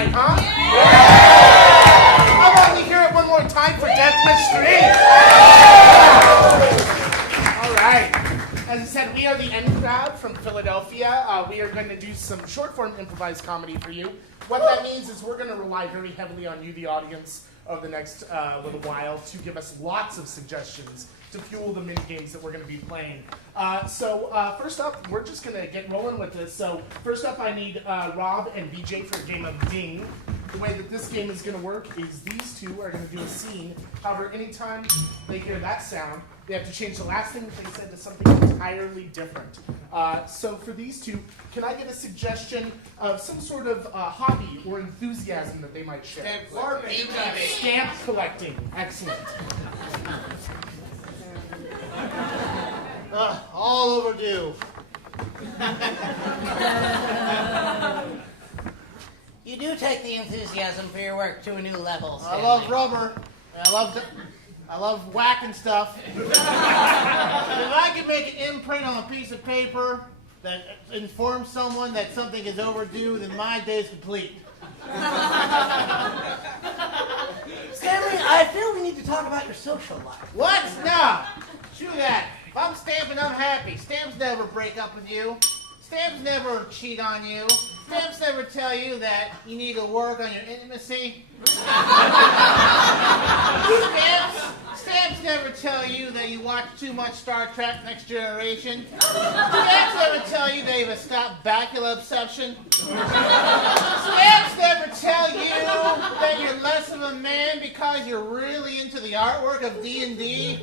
tonight, huh? Yeah! How about we hear it one more time for Deathwish 3? All right. As I said, we are the Improv from Philadelphia. We are going to do some short-form improvised comedy for you. What that means is we're going to rely very heavily on you, the audience, over the next little while to give us lots of suggestions to fuel the mini games that we're going to be playing. First up, we're just going to get rolling with this. So first up, I need Rob and BJ for a game of Ding. The way that this game is going to work is these two are going to do a scene. However, anytime they hear that sound, they have to change the last thing that they said to something entirely different. So for these two, can I get a suggestion of some sort of hobby or enthusiasm that they might share? Stamp collecting. Excellent. All overdue. You do take the enthusiasm for your work to a new level, Stanley. I love rubber. I love whacking stuff. If I could make an imprint on a piece of paper that informs someone that something is overdue, then my day is complete. Stanley, I feel we need to talk about your social life. What? No. Screw that. If I'm stamping, I'm happy. Stamps never break up with you. Stamps never cheat on you. Stamps never tell you that you need to work on your intimacy. Stamps never tell you that you watch too much Star Trek Next Generation. Stamps never tell you that you have a stop bacula obsession. Stamps never tell you that you're less of a man because you're really into the artwork of D&D.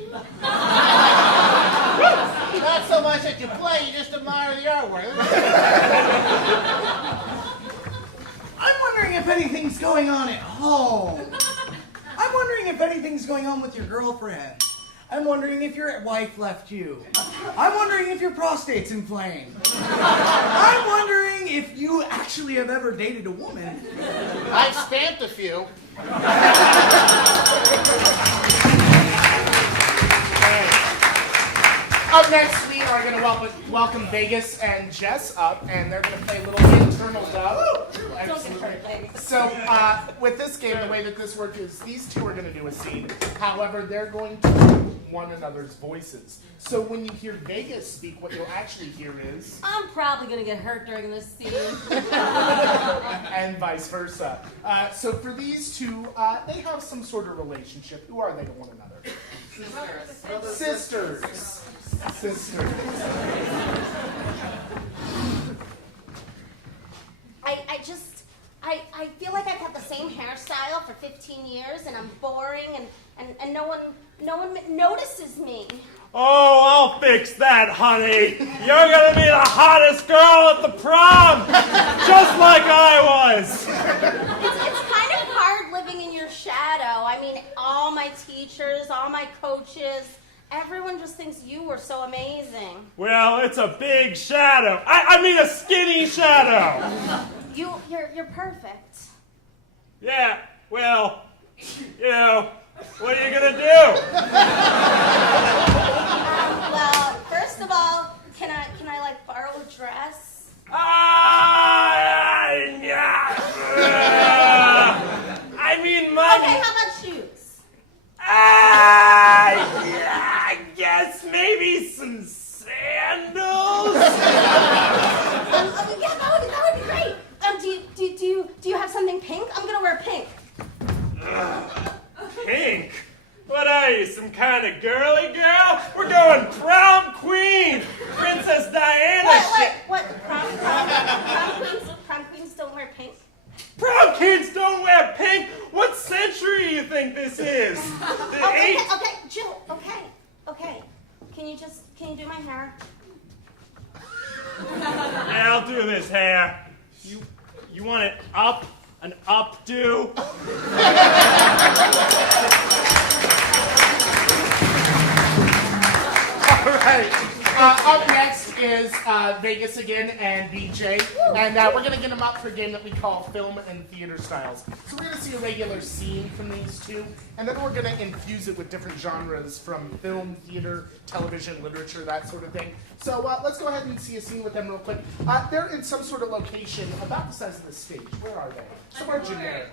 Not so much that you play, you just admire the artwork. I'm wondering if anything's going on at home. I'm wondering if anything's going on with your girlfriend. I'm wondering if your wife left you. I'm wondering if your prostate's inflamed. I'm wondering if you actually have ever dated a woman. I've stamped a few. Up next, we are going to welcome Vegas and Jess up, and they're going to play a little internal dub. So, with this game, the way that this works is these two are going to do a scene. However, they're going to do one another's voices. So when you hear Vegas speak, what you'll actually hear is... I'm probably going to get hurt during this scene. and vice versa. So for these two, they have some sort of relationship. Who are they to one another? Sisters. I feel like I've had the same hairstyle for 15 years and I'm boring and no one notices me. Oh, I'll fix that, honey. You're gonna be the hottest girl at the prom, just like I was. It's kind of hard living in your shadow. I mean, all my teachers, all my coaches, everyone just thinks you were so amazing. Well, it's a big shadow. I mean a skinny shadow. You're perfect. Yeah, well, you know, what are you gonna do? Well, first of all, can I like borrow a dress? I mean, Mommy. Okay, how about shoes? I guess maybe some sandals. Yeah, that would be great. Do you have something pink? I'm gonna wear pink. Pink? What are you, some kind of girly girl? We're going prom queen, Princess Diana. What? Prom queens don't wear pink. Prom kids don't wear pink. What century do you think this is? Okay, Jill. Okay. Can you do my hair? Yeah, I'll do this hair. You want it up? An updo? All right. Up next is Vegas again and BJ, and we're going to get them up for a game that we call Film and Theater Styles. So we're going to see a regular scene from these two, and then we're going to infuse it with different genres from film, theater, television, literature, that sort of thing. So let's go ahead and see a scene with them real quick. They're in some sort of location about the size of the stage. Where are they? Somewhere generic.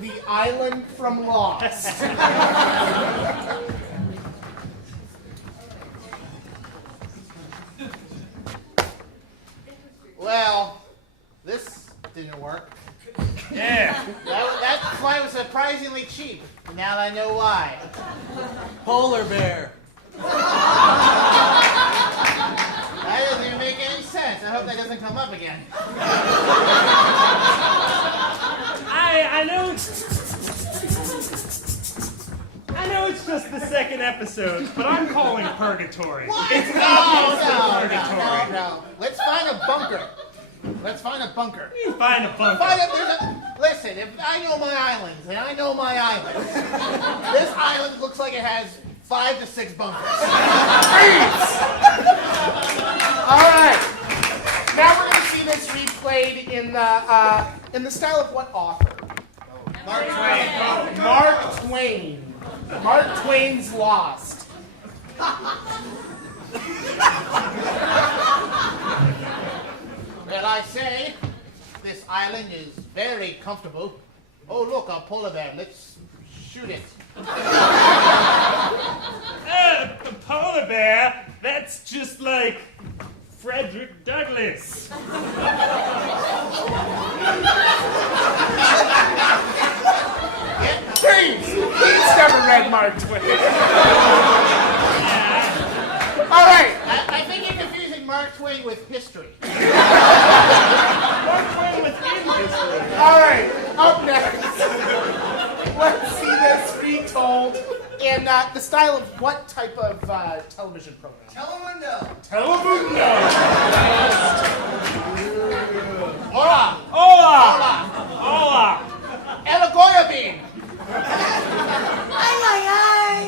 The Island from Lost. Well, this didn't work. Yeah. That flight was surprisingly cheap. Now I know why. Polar bear. That doesn't even make any sense. I hope that doesn't come up again. I know it's just the second episode, but I'm calling purgatory. It's No. Let's find a bunker. You find a bunker. Listen, if I know my islands, and I know my islands, this island looks like it has 5 to 6 bunkers. All right. Now we're going to see this replayed in the style of what author? Mark Twain. Mark Twain. Mark Twain's Lost. Well, I say, this island is very comfortable. Oh, look, a polar bear. Let's shoot it. The polar bear? That's just like Frederick Douglass. Please never read Mark Twain. All right. I think you're confusing Mark Twain with history. Mark Twain was in history. All right. Up next, let's see this retold in the style of what type of television program? Telemundo. Telemundo. Hola. Hola! Hola! El Goya bean. Ay, ay, ay.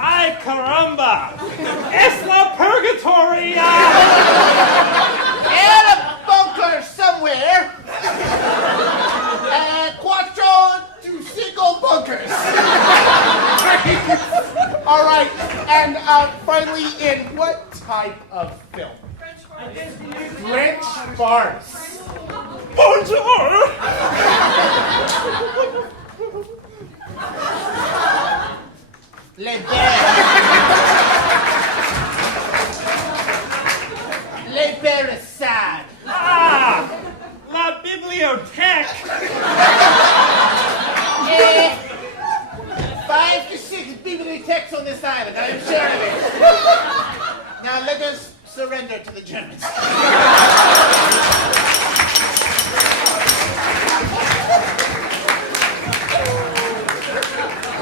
Ay, caramba! Es la purgatoria! And a bunker somewhere. Cuatro to cinco bunkers. All right. And finally, in what type of film? French farce. Bonjour! Les bears. Les bears is sad. Ah! La bibliothèque! 5 to 6 bibliothèques on this island. I am sure of it. Now let us surrender to the Germans.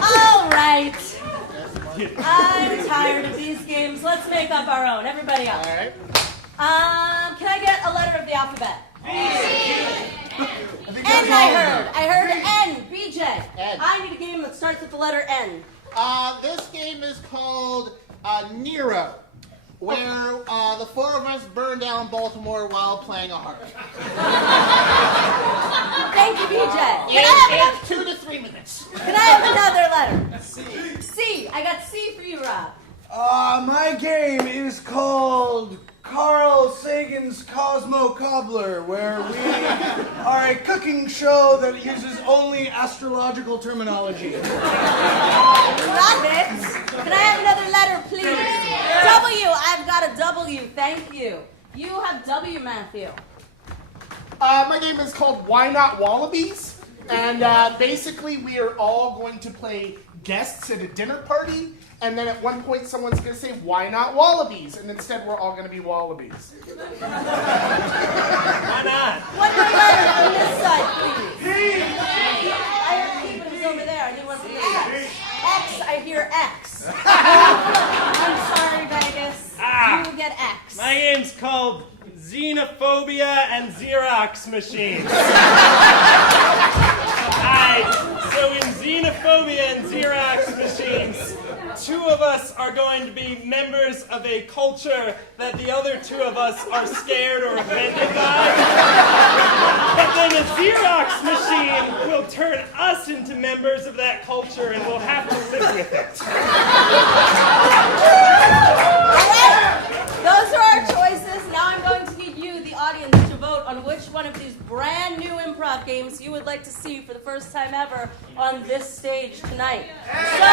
All right. I'm tired of these games. Let's make up our own. Everybody up. All right. Can I get a letter of the alphabet? N, I heard N. BJ. N. I need a game that starts with the letter N. This game is called Nero, where the 4 of us burn down Baltimore while playing a harp. Thank you, BJ. It's 2 to 3 minutes. Can I have another letter? C. C. I got C for you, Rob. My game is called Carl Sagan's Cosmo Cobbler, where we are a cooking show that uses only astrological terminology. Robert, can I have another letter, please? W. I've got a W. Thank you. You have W, Matthew. My game is called Why Not Wallabies? And basically, we are all going to play guests at a dinner party. And then at one point, someone's going to say, why not wallabies? And instead, we're all going to be wallabies. Why not? One more letter from this side, please. I heard P, but it was over there. I need one from this side. X, I hear X. I'm sorry, Vegas. You get X. My game's called Xenophobia and Xerox Machines. I So in Xenophobia and Xerox machines, two of us are going to be members of a culture that the other two of us are scared or offended by. But then a Xerox machine will turn us into members of that culture and we'll have to live with it. Those are our choices. Now I'm going to need you, the audience, to vote on which one of these brand new improv games you would like to see for the first time ever on this stage tonight. So,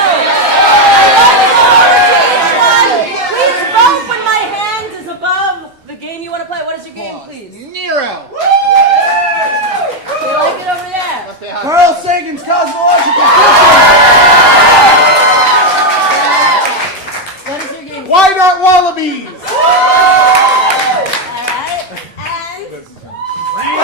please vote when my hand is above the game you want to play. What is your game, please? Nero. You like it over there? Carl Sagan's Cosmological What is your game? Why not wallabies? All right.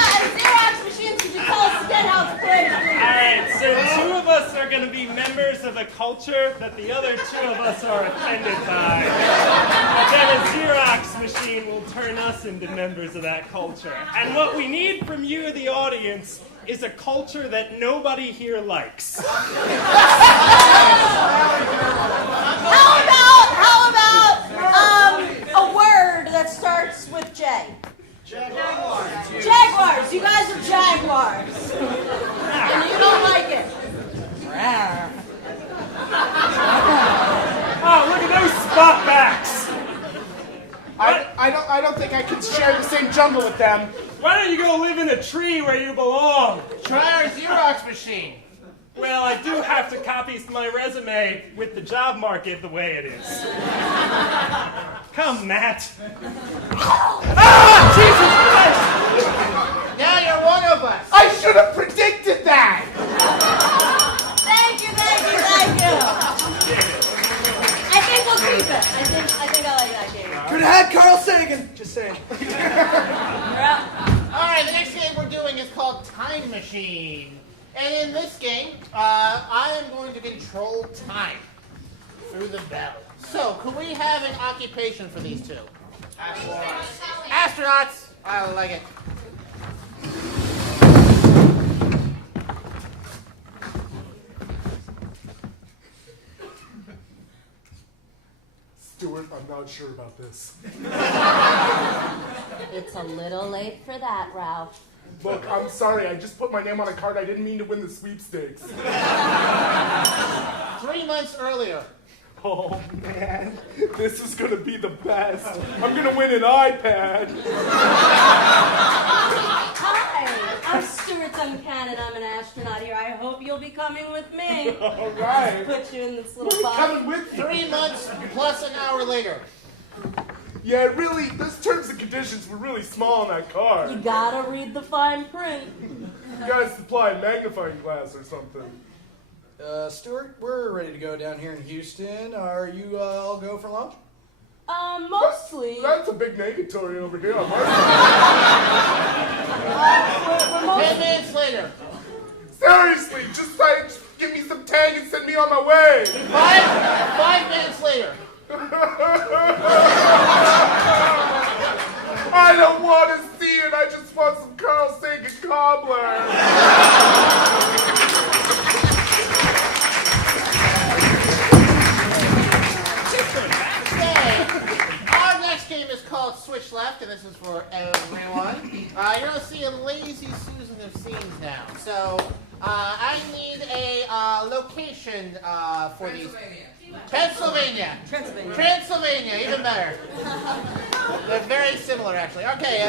And Xerox machines, could you tell us again how it's played? Alright, so two of us are going to be members of a culture that the other two of us are offended by. But then a Xerox machine will turn us into members of that culture. And what we need from you, the audience, is a culture that nobody here likes. How about a word that starts with J? Jaguars. Jaguars. You guys are jaguars. And you don't like it. Oh, look at those spot backs! I don't think I can share the same jungle with them. Why don't you go live in a tree where you belong? Try our Xerox machine. Well, I do have to copy my resume with the job market the way it is. Come, Matt. Ah, Jesus Christ! Now you're one of us. I should have predicted that. Thank you. I think we'll keep it. I think I like that game. Could have had Carl Sagan. Just saying. You're up. All right, the next game we're doing is called Time Machine. And in this game, I am going to control time through the bell. So, could we have an occupation for these two? Astronauts. Astronauts. I like it. Stuart, I'm not sure about this. It's a little late for that, Ralph. Look, I'm sorry. I just put my name on a card. I didn't mean to win the sweepstakes. 3 months earlier. Oh, man. This is going to be the best. I'm going to win an iPad. Hi, I'm Stuart Duncan. I'm an astronaut here. I hope you'll be coming with me. All right. Put you in this Where little are you box. coming with me? 3 months plus an hour later. Yeah, really, those terms and conditions were really small on that You card. gotta read the fine print. You guys supply a magnifying glass or something. Stuart, we're ready to go down here in Houston. Are you all go for lunch? Mostly. That's a big negatory over here. On my We're mostly 10 minutes later. Seriously, just give me some tang and send me on my way. 5 minutes later. I don't want to see it. I just want some Carl Sagan cobbler. Our next game is called Switch Left, and this is for everyone. You're going to see a lazy Susan of scenes now. So, I need a location for these. Pennsylvania. Transylvania, even better. They're very similar, actually. Okay,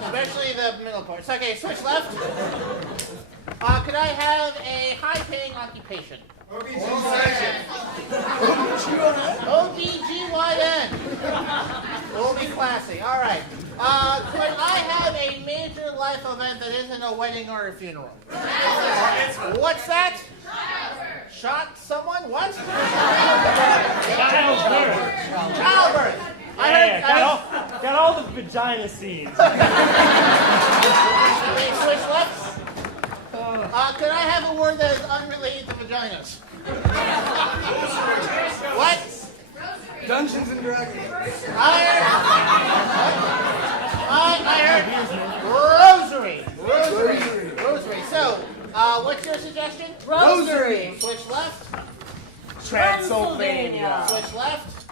especially the middle parts. Okay, switch left. Could I have a high-paying occupation? OBGYN. We'll be classy. All right. Could I have a major life event that isn't a wedding or a funeral? What's that? Shot someone? What? Childbirth. Got all the vagina scenes. Okay, switch left. Could I have a word that is unrelated to vaginas? What? Dungeons and Dragons. Rosary. So, what's your suggestion? Rosary. Switch left. Transylvania. Switch left.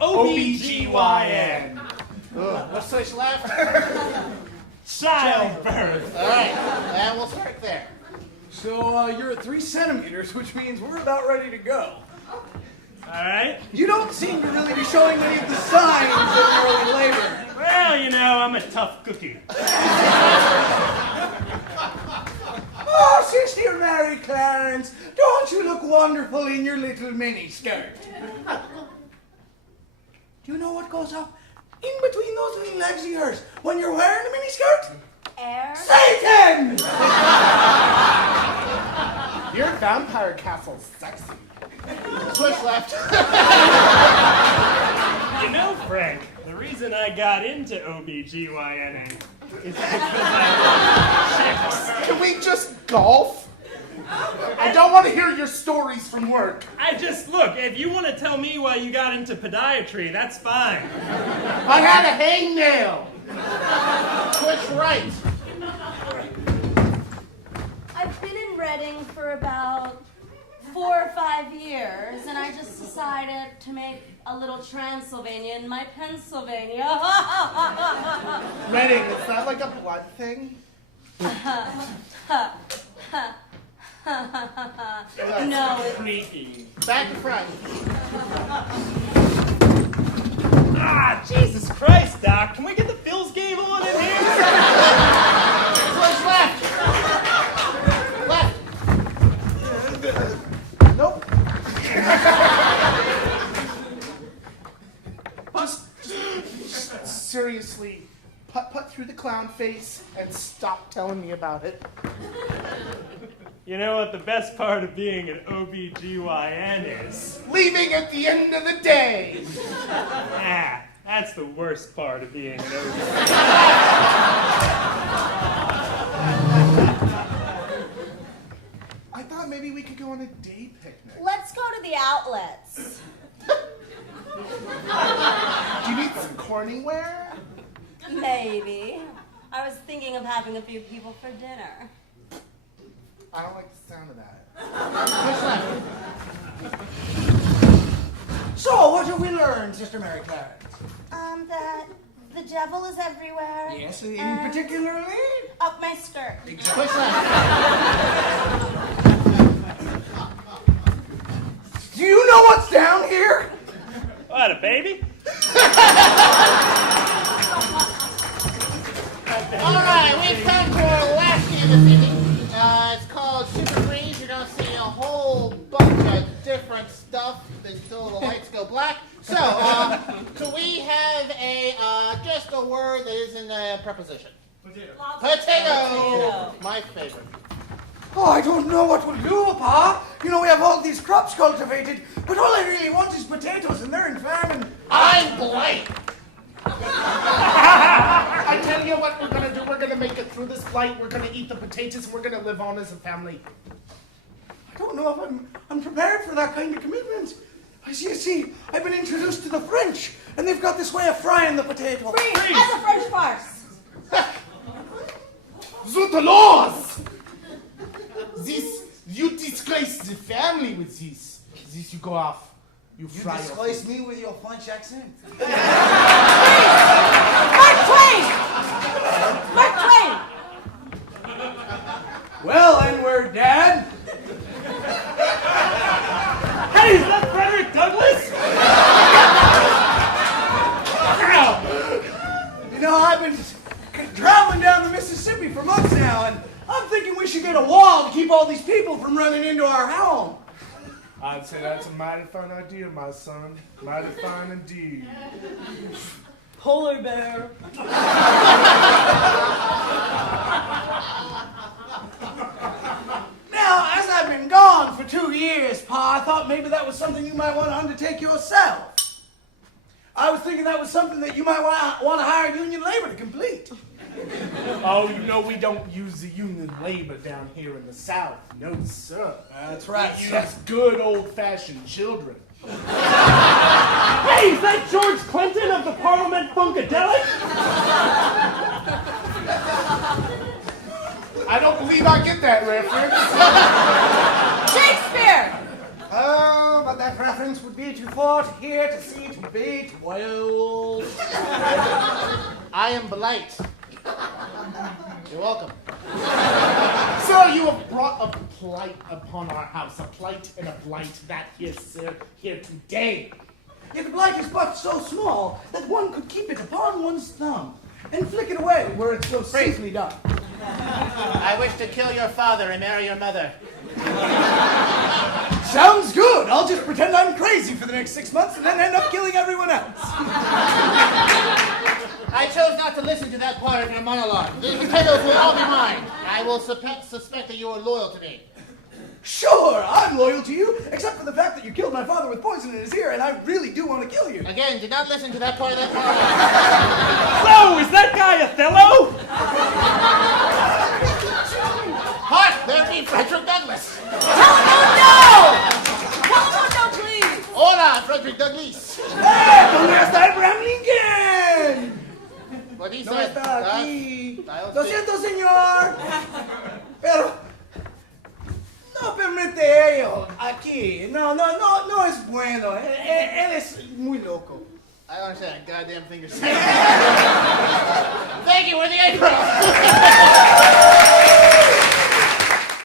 OBGYN. We'll switch left. Childbirth. All right, and we'll start there. So you're at 3 centimeters, which means we're about ready to go. All right. You don't seem to really be showing any of the signs of early labor. Well, you know, I'm a tough cookie. Oh, Sister Mary Clarence, don't you look wonderful in your little mini skirt? Do you know what goes up in between those little legs of yours when you're wearing a mini skirt? Air. Satan! Your vampire castle's sexy. Switch left. You know, Frank, the reason I got into OBGYNing is because I love chicks. Can we just golf? I don't want to hear your stories from work. Look, if you want to tell me why you got into podiatry, that's fine. I had a hangnail. Switch right. I've been in Reading for about 4 or 5 years, and I just decided to make a little Transylvania in my Pennsylvania. Reading, is that like a blood thing? No, Creepy. Back to front. Ah, Jesus Christ, Doc. Can we get the Phil's game on in here? Switch left. Left. Nope. Just seriously, put through the clown face and stop telling me about it. You know what the best part of being an OBGYN is? Leaving at the end of the day. Ah, that's the worst part of being an OBGYN. I thought maybe we could go on a day picnic. let's go to the outlets. Do you need some Corningware? Maybe. I was thinking of having a few people for dinner. I don't like the sound of that. So, what have we learned, Sister Mary Clarence? That the devil is everywhere. Yes, in and particularly? Up my skirt. Switch left. Do you know what's down here? What, a baby? All right, we've come to our last game of the evening. It's called Super Freeze. You're going to see a whole bunch of different stuff until the lights go black. So we have just a word that isn't a preposition. Potato. My favorite. Oh, I don't know what we'll do, Pa. You know, we have all these crops cultivated, but all I really want is potatoes, and they're in famine. I'm blank. I tell you what we're gonna do. We're gonna make it through this flight. We're gonna eat the potatoes, and we're gonna live on as a family. I don't know if I'm prepared for that kind of commitment. As you see, I've been introduced to the French, and they've got this way of frying the potato. Freeze! As a French farce. Zut laws! This, you disgrace the family with this. This you go off. You You fry disgrace me with your French accent. Mark Twain! Mark Twain! Well, N-word, Dad. Hey, is that Frederick Douglass? You know, I've been traveling down the Mississippi for months now, and I'm thinking we should get a wall to keep all these people from running into our home. I'd say that's a mighty fine idea, my son. Mighty fine indeed. Polar bear. Now, as I've been gone for 2 years, Pa, I thought maybe that was something you might want to undertake yourself. I was thinking that was something that you might want to hire union labor to complete. Oh, you know we don't use the union labor down here in the South. No, sir. That's right. We use good old-fashioned children. Hey, is that George Clinton of the Parliament Funkadelic? I don't believe I get that reference. Shakespeare! Oh, but that reference would be too far to hear, to see, to be, to well. I am Blight. You're welcome. Sir, you have brought a plight upon our house, a plight and a blight that is, sir, here today. Yet the blight is but so small that one could keep it upon one's thumb and flick it away where it's so safely done. I wish to kill your father and marry your mother. Sounds good. I'll just pretend I'm crazy for the next 6 months and then end up killing everyone else. I chose not to listen to that part of your monologue. The potatoes will all be mine. I will suspect that you are loyal to me. Sure, I'm loyal to you, except for the fact that you killed my father with poison in his ear, and I really do want to kill you. Again, did not listen to that part of that monologue. So, is that guy Othello? Hark! There be Frederick Douglass. Telemundo, please! Hola, Frederick Douglass. ¡Eh! ¿Dónde está Abraham Lincoln? What he No said. está aquí. I'll Lo speak. siento, señor. Pero no permite ello aquí. No es bueno. Él es muy loco. I don't understand a goddamn thing you're saying. Thank you, we're the Improv.